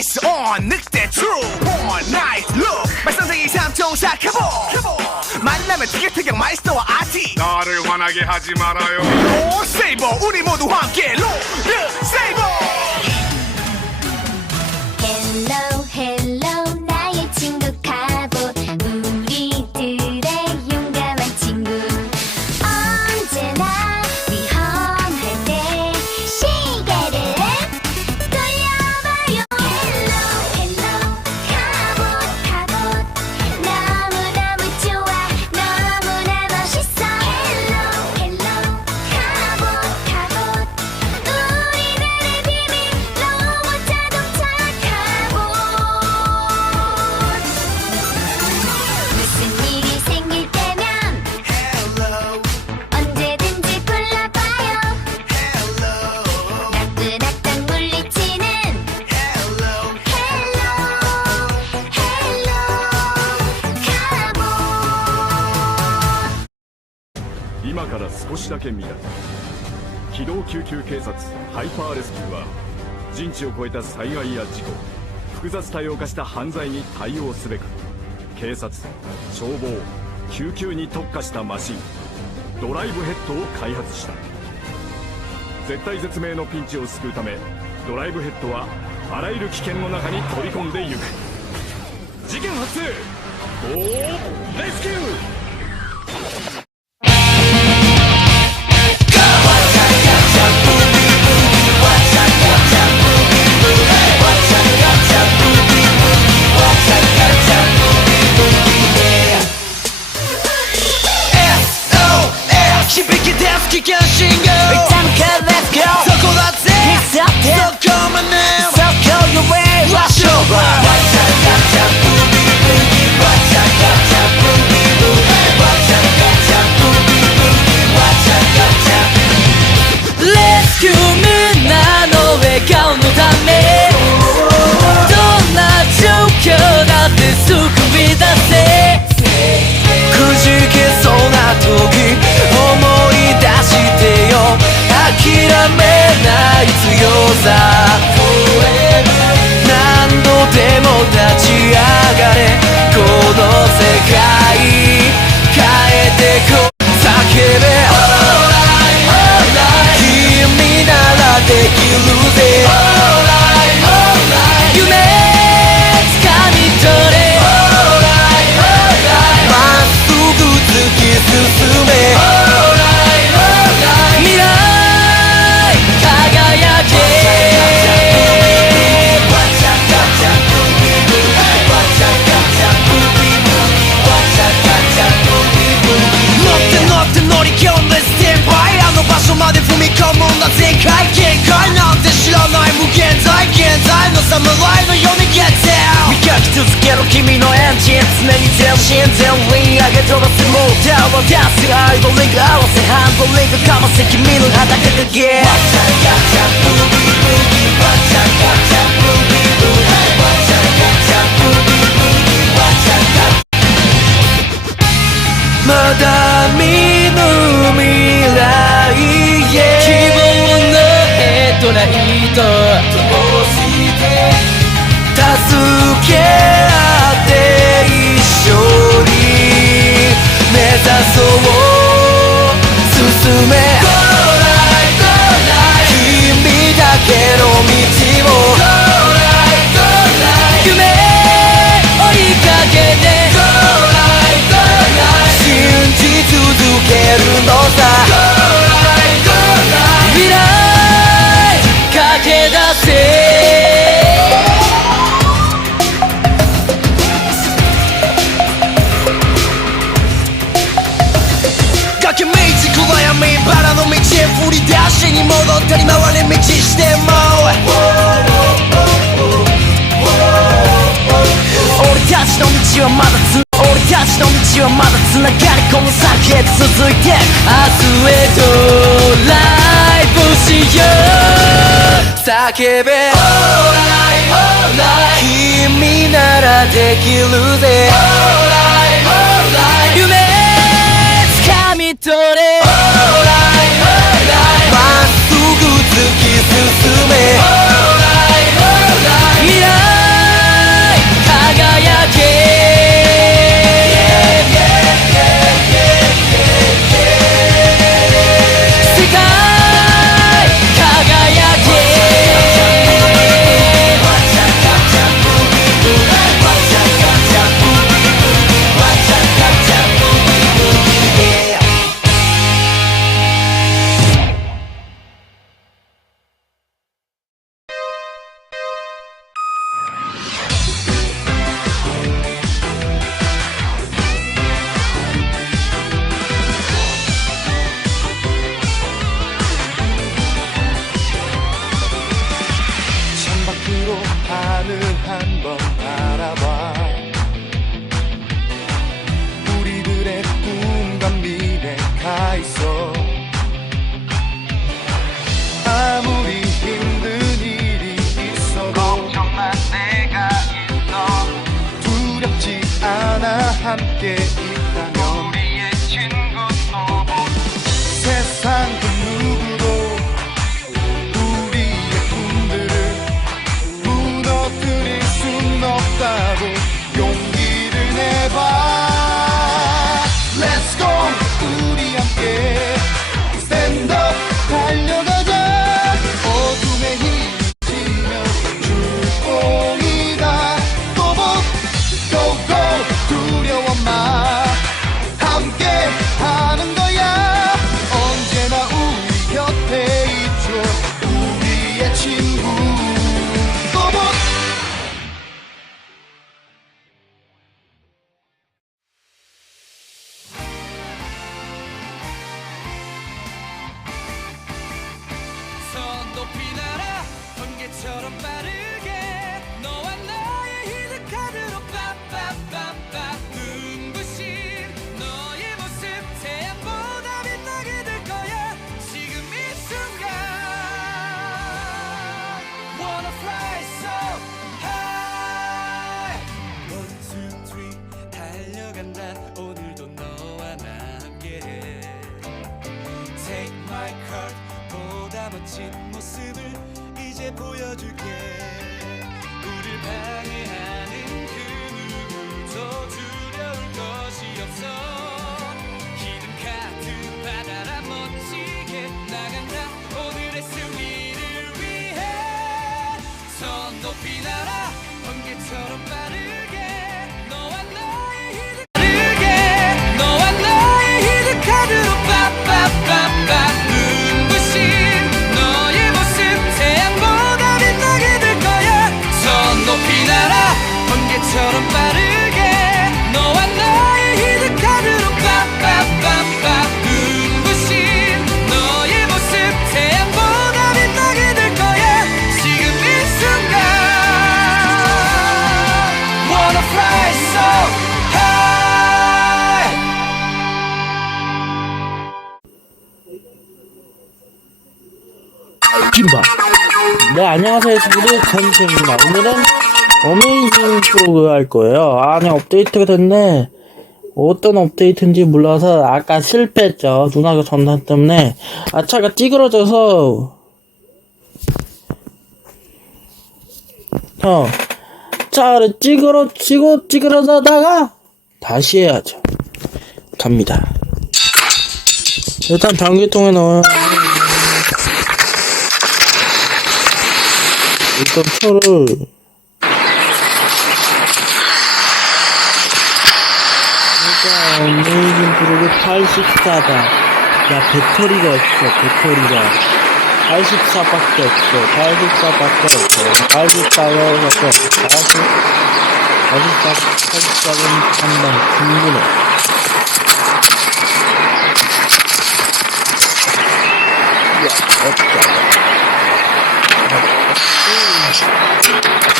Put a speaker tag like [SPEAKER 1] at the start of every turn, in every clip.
[SPEAKER 1] It's on 늑대 true porn night look. 말썽쟁이 삼총 샤카보. 만나면 티격태격 마이스터와 아티.
[SPEAKER 2] 나를 화나게 하지 말아요.
[SPEAKER 1] 로 세이버. 우리 모두 함께 로드 세이버.
[SPEAKER 3] 헬
[SPEAKER 4] から少しだ機動救急警察ハイパーレスキューは人知を超えた災害や事故複雑多様化した犯罪に対応すべく警察消防救急に特化したマシンドライブヘッドを開発した。絶対絶命のピンチを救うためドライブヘッドはあらゆる危険の中に飛び込んでゆく。事件発生！ゴーレスキュー
[SPEAKER 1] 在の侍のように Get down 磨き続けろ君のエンジン常に全身全輪上げ飛ばすモーターを出すアイドリング合わせハンドリングかませ君の裸がゲーまだ見ぬ未来へ。
[SPEAKER 5] 希望のヘッドライト。
[SPEAKER 1] け合って一緒に目指そう。進め。振り出しに戻ったり回り道しても俺たちの道はまだつ俺たちの道はまだつながりこの先へ続いて
[SPEAKER 5] 明日へドライブしよう
[SPEAKER 1] 叫べ君ならできるぜ
[SPEAKER 5] 夢掴み取れ
[SPEAKER 1] まっすぐ
[SPEAKER 6] 함께
[SPEAKER 5] 보여줄게. 우릴 방해하
[SPEAKER 7] 김밥. 네, 안녕하세요, 친구들. 전주입니다. 오늘은 어메이징 프로그 할 거예요. 아니, 업데이트가 됐네. 어떤 업데이트인지 몰라서 아까 실패했죠. 누나가 전단 때문에. 아, 차가 찌그러져서. 형, 차를 찌그러, 찌고, 찌그러져다가 다시 해야죠. 갑니다. 일단 변기통에 넣어요. 일단 표를 일단 어메이징 프로그 84다. 야 배터리가 없어 배터리가. 84밖에 없어 84밖에 없어. 84밖에 없어 80 84 84는 한방 충분해. 야 없다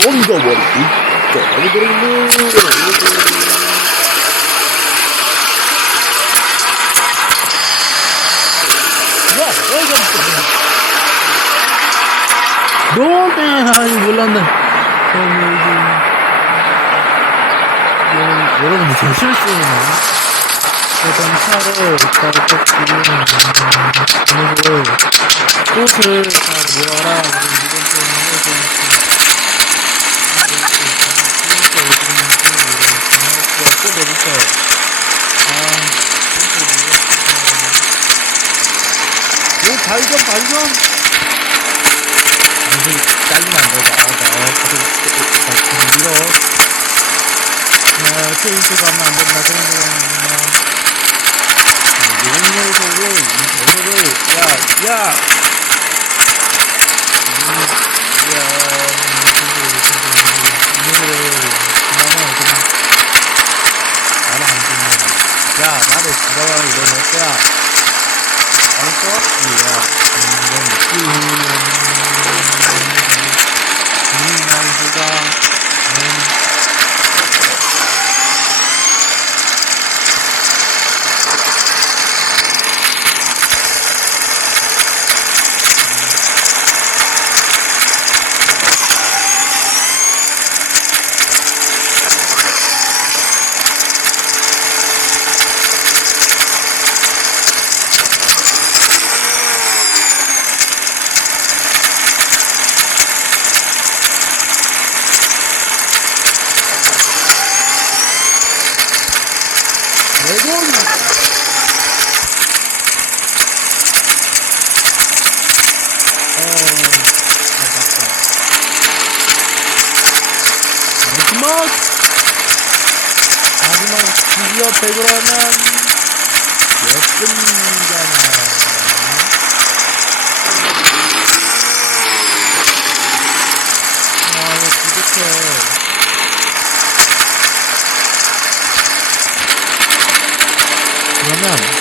[SPEAKER 7] 옮겨버리기 너네 아니 몰랐네 여러분 여러분 제 실수네 일단 차를 일단 지금 오늘을 꽃을 다 모아라 우리 이번 주에 좀 또 어딨어요? 아, 오, 발견, 발견! 무슨, 잘리면 안 되다. 아, 나, 가서, 가서 밀어. 야, 테이스 가면 안 된다, 테이스 가면 안 된다. 용 녀석을, 이 녀석을, 야, 야! 음, 야, 이 녀석을, 그만해, 그만. 나는 안 죽네. 야, 나를 거야. 알았어? 야, 넌 끼. 난 수가, 음. 100으로는 몇분이잖아요 아, 이거 부족해. 그러면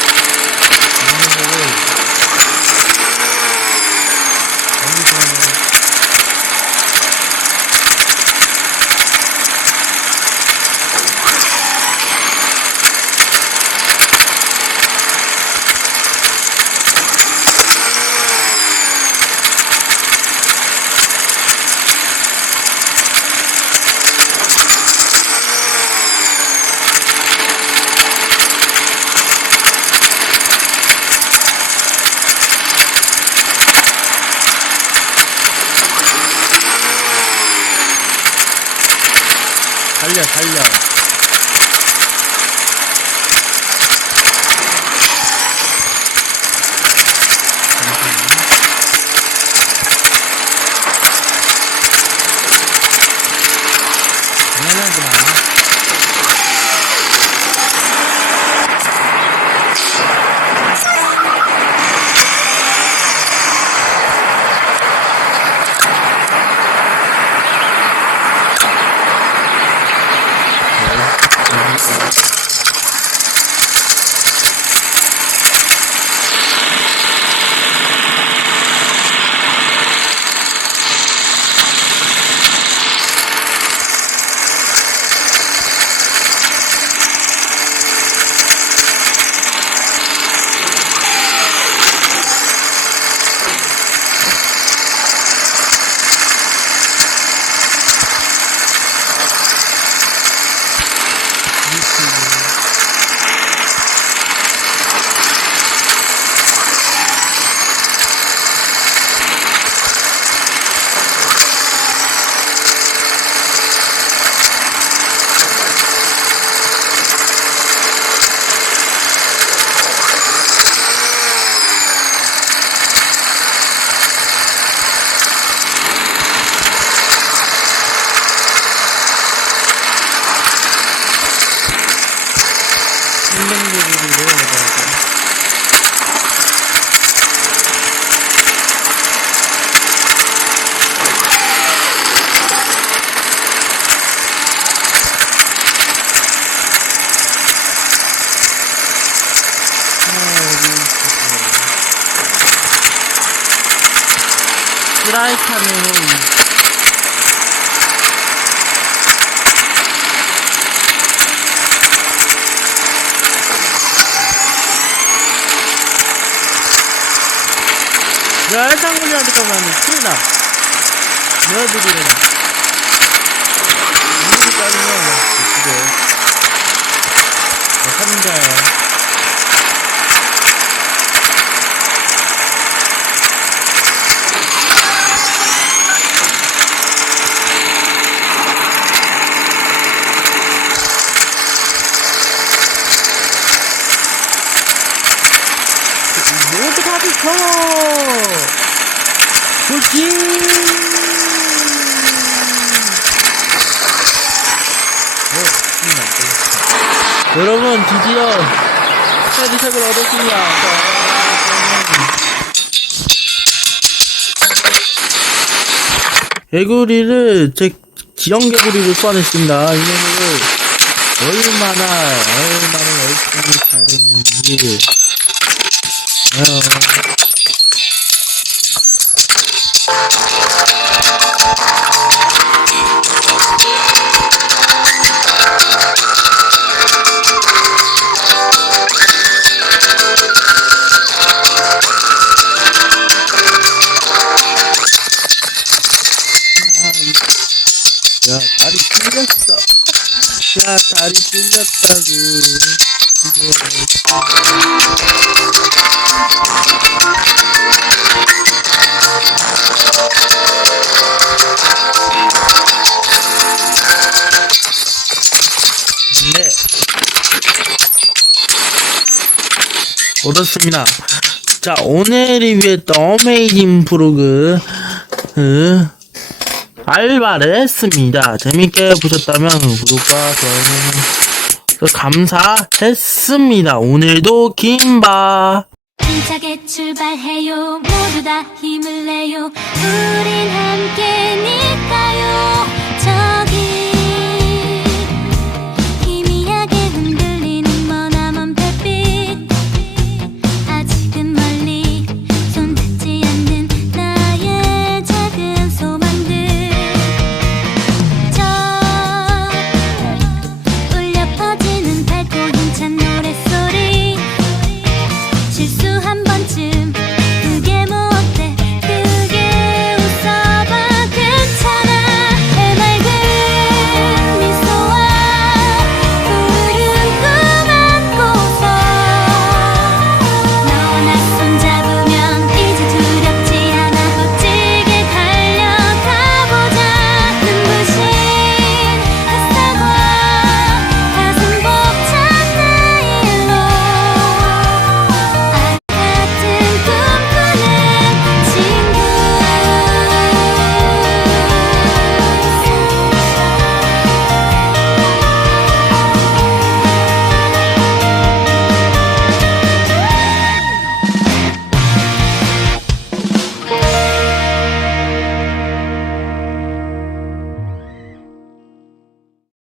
[SPEAKER 7] 的，可。 야, 해상물리한테 가면 큰일 나. 너희들이래. 이렇게 막, 그게. 너 살인자야. 모두 다 비켜! 돌진! 어, 안 되겠다. 여러분, 드디어 헤드색을 얻었습니다. 개구리를, 제 지형 개구리를 소환했습니다. 이 녀석을 얼마나, 얼마나 열심히 잘했는지. 아 다리 찔렸다고. 네. 얻었습니다. 자, 오늘 리뷰했던 어메이징 프로그, 그, 알바를 했습니다. 재밌게 보셨다면 구독과 좋아요 감사했습니다. 오늘도 김바.
[SPEAKER 8] 힘차게 출발해요 모두 다 힘을 내요 우린 함께니까요 저